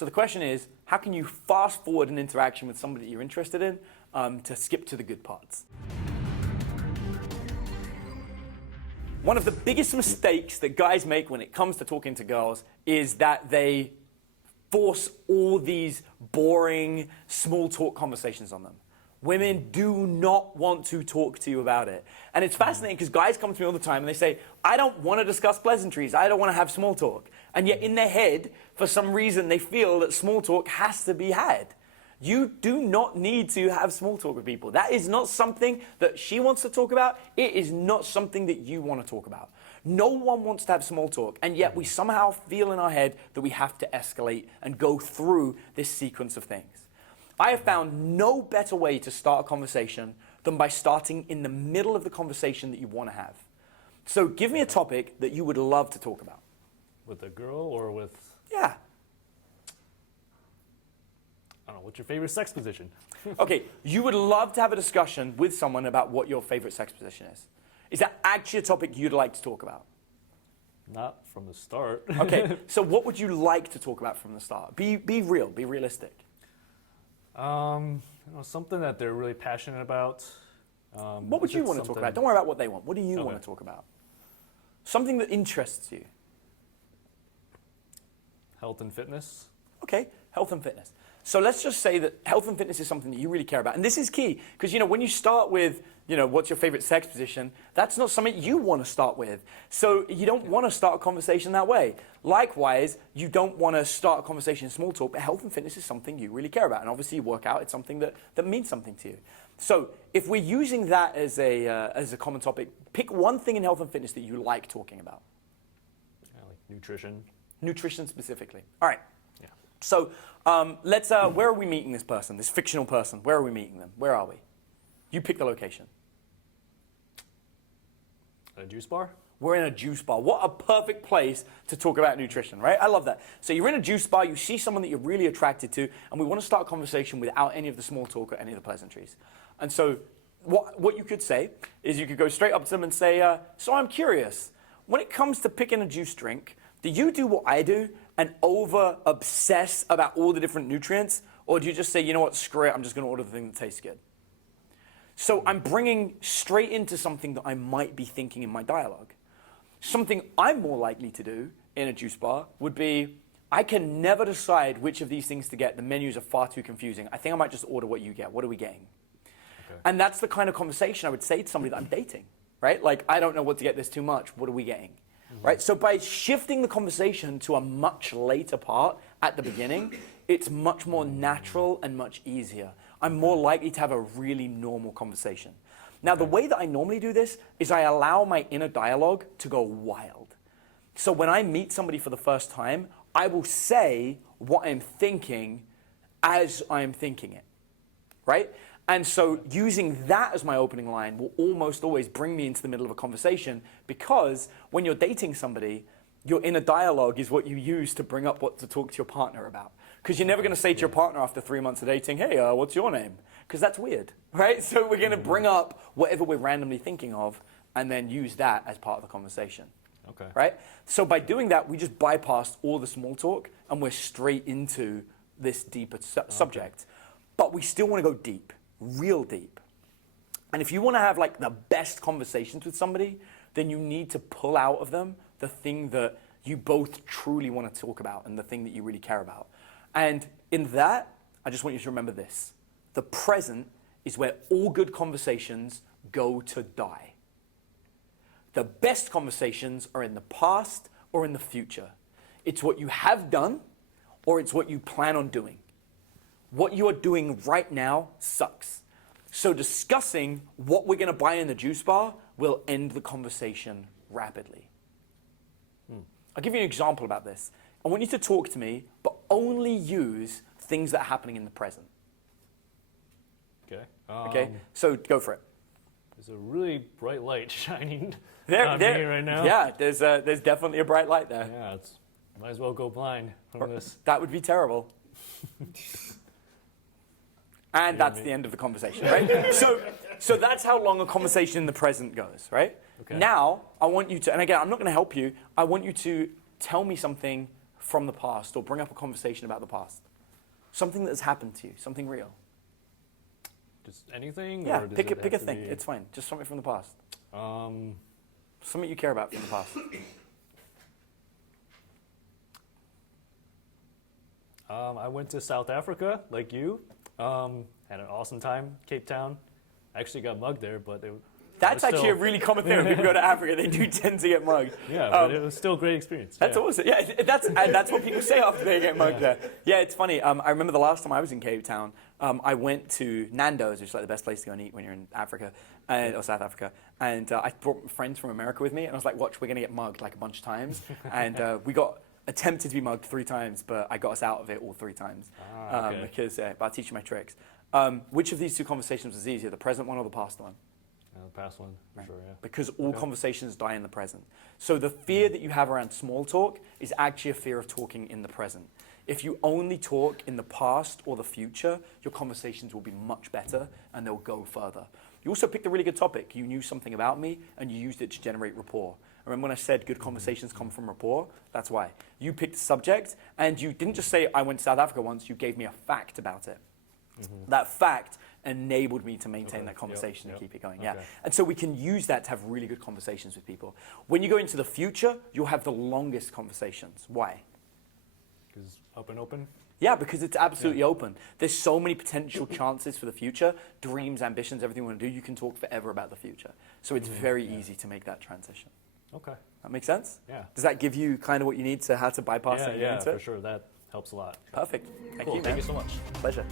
So the question is, how can you fast forward an interaction with somebody that you're interested in to skip to the good parts? One of the biggest mistakes that guys make when it comes to talking to girls is that they force all these boring, small talk conversations on them. Women do not want to talk to you about it. And it's fascinating because guys come to me all the time and they say, I don't want to discuss pleasantries. I don't want to have small talk. And yet in their head, for some reason, they feel that small talk has to be had. You do not need to have small talk with people. That is not something that she wants to talk about. It is not something that you want to talk about. No one wants to have small talk, and yet we somehow feel in our head that we have to escalate and go through this sequence of things. I have found no better way to start a conversation than by starting in the middle of the conversation that you want to have. So give me a topic that you would love to talk about. With a girl or with... Yeah. I don't know, what's your favorite sex position? Okay, you would love to have a discussion with someone about what your favorite sex position is. Is that actually a topic you'd like to talk about? Not from the start. Okay, so what would you like to talk about from the start? Be real, be realistic. Something that they're really passionate about. What would you want to talk about? Don't worry about what they want. What do you want to talk about? Something that interests you. Health and fitness. Okay, health and fitness. So let's just say that health and fitness is something that you really care about. And this is key, because when you start with, what's your favorite sex position, that's not something you want to start with. So you don't want to start a conversation that way. Likewise, you don't want to start a conversation in small talk, but health and fitness is something you really care about. And obviously you work out, it's something that means something to you. So if we're using that as a common topic, pick one thing in health and fitness that you like talking about. Yeah, like nutrition. Nutrition specifically. All right. Yeah. So where are we meeting this person, this fictional person? Where are we meeting them? Where are we? You pick the location. A juice bar? We're in a juice bar. What a perfect place to talk about nutrition, right? I love that. So you're in a juice bar, you see someone that you're really attracted to, and we want to start a conversation without any of the small talk or any of the pleasantries. And so what you could say is you could go straight up to them and say, so I'm curious, when it comes to picking a juice drink, do you do what I do and over-obsess about all the different nutrients? Or do you just say, you know what, screw it, I'm just going to order the thing that tastes good? So I'm bringing straight into something that I might be thinking in my dialogue. Something I'm more likely to do in a juice bar would be, I can never decide which of these things to get. The menus are far too confusing. I think I might just order what you get. What are we getting? Okay. And that's the kind of conversation I would say to somebody that I'm dating, right? Like, I don't know what to get, there's too much. What are we getting? Right? So by shifting the conversation to a much later part at the beginning, it's much more natural and much easier. I'm more likely to have a really normal conversation. Now, the way that I normally do this is I allow my inner dialogue to go wild. So when I meet somebody for the first time, I will say what I'm thinking as I'm thinking it, right? And so using that as my opening line will almost always bring me into the middle of a conversation, because when you're dating somebody, your inner dialogue is what you use to bring up what to talk to your partner about. Because you're never going to say to your partner after 3 months of dating, hey, what's your name? Because that's weird, right? So we're going to bring up whatever we're randomly thinking of and then use that as part of the conversation. Okay. Right? So by doing that, we just bypassed all the small talk and we're straight into this deeper subject. But we still want to go deep. Real deep. And if you want to have like the best conversations with somebody, then you need to pull out of them the thing that you both truly want to talk about and the thing that you really care about. And in that, I just want you to remember this. The present is where all good conversations go to die. The best conversations are in the past or in the future. It's what you have done or it's what you plan on doing. What you are doing right now sucks. So discussing what we're going to buy in the juice bar will end the conversation rapidly. I'll give you an example about this. I want you to talk to me, but only use things that are happening in the present. Okay. Okay, so go for it. There's a really bright light shining There, on me right now. Yeah, there's definitely a bright light there. Yeah, might as well go blind from this. That would be terrible. And that's the end of the conversation, right? So that's how long a conversation in the present goes, right? Okay. Now, I want you to, and again, I'm not going to help you. I want you to tell me something from the past or bring up a conversation about the past? Something that has happened to you, something real. Just anything? Yeah, or does pick it a have to thing. be- It's fine. Just something from the past. Um, Something you care about from the past. I went to South Africa, like you. Had an awesome time, Cape Town. I actually got mugged there, but That's was actually a still- really common thing when people go to Africa. They do tend to get mugged. Yeah, but it was still a great experience. That's yeah. awesome. Yeah, that's what people say after they get mugged there. Yeah, it's funny. I remember the last time I was in Cape Town, I went to Nando's, which is like the best place to go and eat when you're in Africa, or South Africa. And I brought friends from America with me, and I was like, watch, we're going to get mugged like a bunch of times. And we got attempted to be mugged 3 times, but I got us out of it all 3 times. Okay. Because but I'll teach you my tricks. Which of these 2 conversations was easier, the present one or the past one? The past one, for sure, yeah. Because all conversations die in the present. So the fear that you have around small talk is actually a fear of talking in the present. If you only talk in the past or the future, your conversations will be much better and they'll go further. You also picked a really good topic. You knew something about me and you used it to generate rapport. Remember when I said good conversations come from rapport? That's why. You picked a subject and you didn't just say, I went to South Africa once, you gave me a fact about it. That fact enabled me to maintain that conversation and keep it going. Yeah. Okay. And so we can use that to have really good conversations with people. When you go into the future, you'll have the longest conversations. Why? Because up and open. Yeah, because it's absolutely open. There's so many potential chances for the future, dreams, ambitions, everything you want to do. You can talk forever about the future. So it's very easy to make that transition. Okay. That make sense? Yeah. Does that give you kind of what you need to how to bypass it and get Yeah, into for it? sure. That helps a lot. Perfect. Thank Cool. you, man. Thank you so much. Pleasure.